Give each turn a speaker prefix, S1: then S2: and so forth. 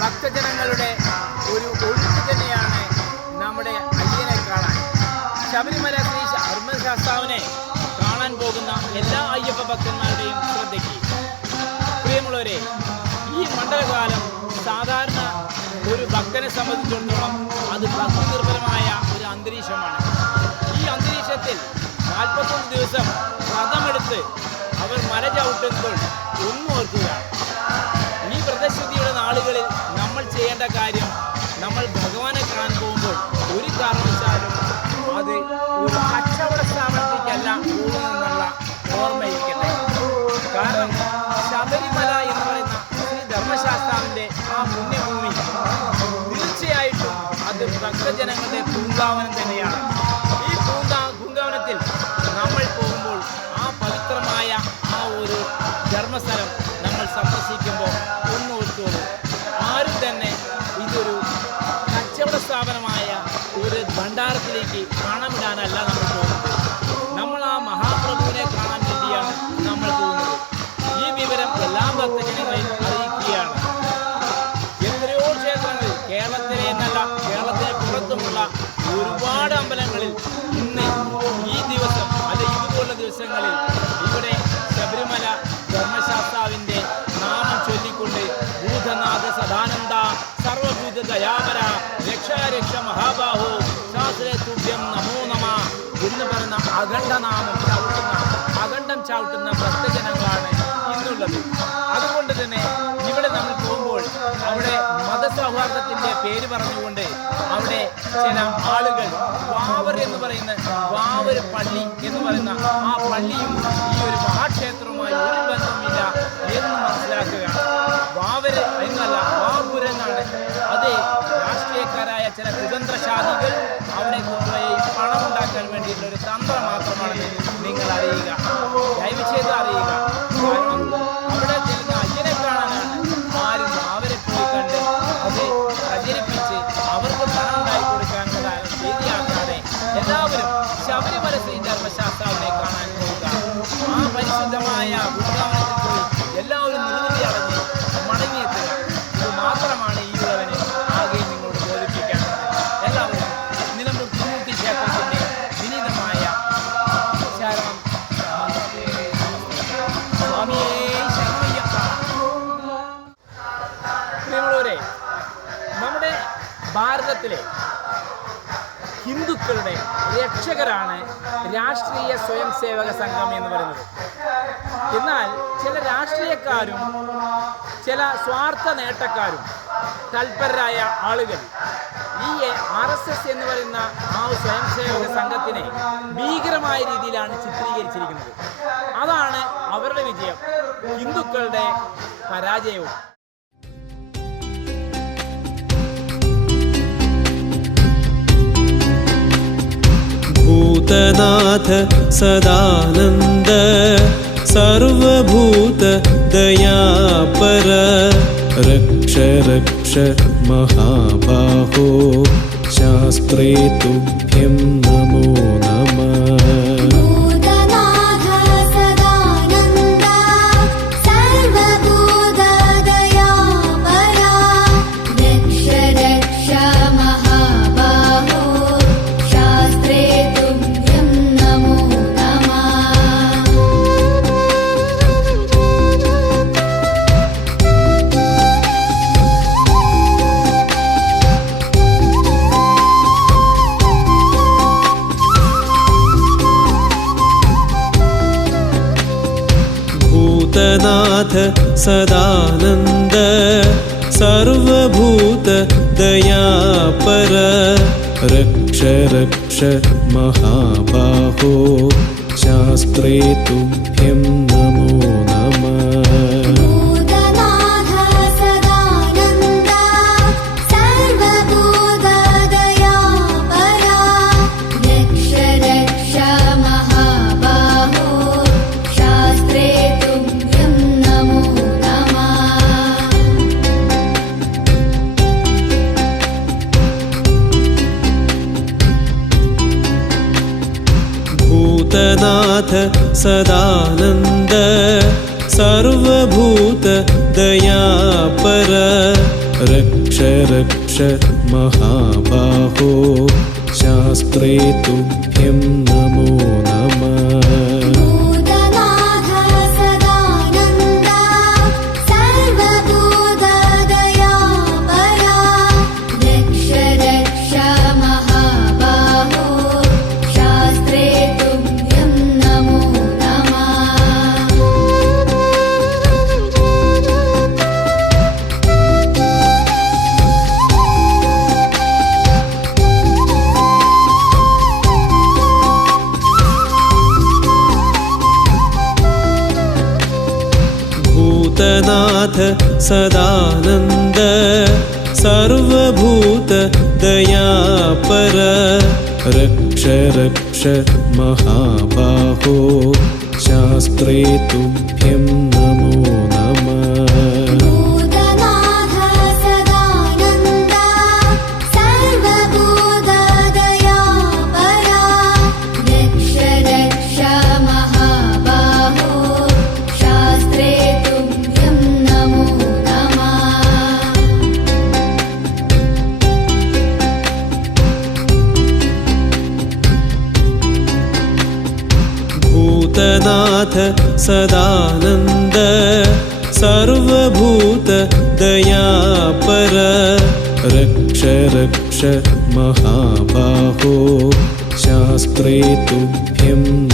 S1: ഭക്തജനങ്ങളുടെ ഒരു ഒഴുക്ക് തന്നെയാണ് നമ്മുടെ അയ്യനെ കാണാൻ. ശബരിമല ശ്രീ ധർമ്മശാസ്താവിനെ കാണാൻ പോകുന്ന എല്ലാ അയ്യപ്പ ഭക്തന്മാരുടെയും ശ്രദ്ധയ്ക്ക്. പ്രിയമുള്ളവരെ ഈ മണ്ഡലകാലം സാധാരണ ഒരു ഭക്തനെ സംബന്ധിച്ചിടത്തോളം അത് ഭക്തി നിർഭരമായ ഒരു അന്തരീക്ഷമാണ്. ഈ അന്തരീക്ഷത്തിൽ നാൽപ്പത്തൊന്ന് ദിവസം വ്രതമെടുത്ത് അവർ മല ചവിട്ടുമ്പോൾ ഒന്നും ഓർക്കുക. ചെയ്യേണ്ട കാര്യം നമ്മൾ ഭഗവാനെ കാണാൻ പോകുമ്പോൾ ഒരു കാരണവശാലും അത് ഒരു കച്ചവട സ്ഥാപനത്തേക്കല്ല പോകുമെന്നുള്ള ഓർമ്മയിരിക്കട്ടെ കാരണം ശബരിമല എന്ന് പറയുന്ന ശ്രീ ധർമ്മശാസ്താവിന്റെ ആ പുണ്യഭൂമി തീർച്ചയായിട്ടും അത് ഭക്തജനങ്ങളുടെ പൂങ്കാവനം തന്നെയാണ്. ഈ പൂങ്കാ പൂങ്കാവനത്തിൽ നമ്മൾ പോകുമ്പോൾ ആ പവിത്രമായ ആ ഒരു ധർമ്മസ്ഥലം ഭക്തജനങ്ങളെയും അറിയിക്കുകയാണ്. എത്രയോ ക്ഷേത്രങ്ങളിൽ കേരളത്തിലെ എന്നല്ല കേരളത്തിന് പുറത്തുമുള്ള ഒരുപാട് അമ്പലങ്ങളിൽ ഇന്ന് ഈ ദിവസം അല്ലെ ഇതുപോലുള്ള ദിവസങ്ങളിൽ ഇവിടെ ശബരിമല ധർമ്മശാസ്താവിന്റെ നാമം ചൊല്ലിക്കൊണ്ട് ഭൂതനാഥ സദാനന്ദ സർവഭൂത ദയാപര രക്ഷാരക്ഷ മഹാബാഹു ശാസ്ത്രേ തുഭ്യം നമോ നമ എന്ന് പറയുന്ന അഖണ്ഡനാമം ചവിട്ടുന്ന അഖണ്ഡം ചവിട്ടുന്ന ഭക്തജനങ്ങളാണ് ഇന്നുള്ളത്. പേര് പറഞ്ഞുകൊണ്ട് അവിടെ ചില ആളുകൾ വാവർ എന്ന് പറയുന്ന വാവർ പള്ളി എന്ന് പറയുന്ന ആ പള്ളിയും ഈ ഒരു മഹാക്ഷേത്രവുമായി ഒരു ബന്ധവുമില്ല എന്ന് മനസ്സിലാക്കുകയാണ്. വാവർ എന്നല്ല വാവൂർ എന്നാണ്. അത് രാഷ്ട്രീയക്കാരായ ചില കുതന്ത്രശാലികൾ അവിടെ കൊണ്ടുപോയി പണം ഉണ്ടാക്കാൻ വേണ്ടിയിട്ടുള്ള ഒരു തന്ത്രം മാത്രമാണെന്ന് നിങ്ങൾ അറിയുക. ദയവ് ചെയ്ത് അറിയുക പരിശുദ്ധമായ വൃന്ദാവനത്തിൽ പോയി എല്ലാവരും നിർവൃതി അടങ്ങി മടങ്ങിയെത്തുക. ഇത് മാത്രമാണ് ഈ ഉള്ളവനെ ആകെ നിങ്ങളോട് ബോധിപ്പിക്കാനുള്ളത് എല്ലാവരും നിലമ്പൂർ തിരുമൂർത്തി ക്ഷേത്രത്തിന്റെ വിനീതമായ പ്രിയമുള്ളവരെ നമ്മുടെ ഭാരതത്തിലെ ഹിന്ദുക്കളുടെ രക്ഷകരാണ് രാഷ്ട്രീയ സ്വയം സേവക സംഘം എന്ന് പറയുന്നത്. എന്നാൽ ചില രാഷ്ട്രീയക്കാരും ചില സ്വാർത്ഥ നേട്ടക്കാരും തൽപരരായ ആളുകൾ ഈ ആർ എസ് എസ് എന്ന് പറയുന്ന ആ സ്വയം സേവക സംഘത്തിനെ ഭീകരമായ രീതിയിലാണ് ചിത്രീകരിച്ചിരിക്കുന്നത്. അതാണ് അവരുടെ വിജയം. ഹിന്ദുക്കളുടെ പരാജയവും.
S2: ഭൂതനാഥ സദാനന്ദ सर्वभूतदया परा। रक्ष रक्ष महाबाहो शास्त्रे
S3: तुभ्यम्। सदानन्द
S2: सर्वभूत दयापर रक्ष रक्ष महाबाहो शास्त्रे तुभ्यं
S3: भूतनाथ सदानन्द
S2: सर्वभूत दयापर।
S3: रक्ष रक्ष महाबाहो शास्त्रे तुभ्यं नमो नमः
S2: भूतनाथ सदानन्द
S3: सर्वभूत दयापर रक्ष रक्ष महाबाहो शास्त्रे तुभ्यं
S2: भूतनाथ सदानन्द
S3: सर्वभूत दया रक्ष रक्ष महाबाहो शास्त्रे तुभ्यम्।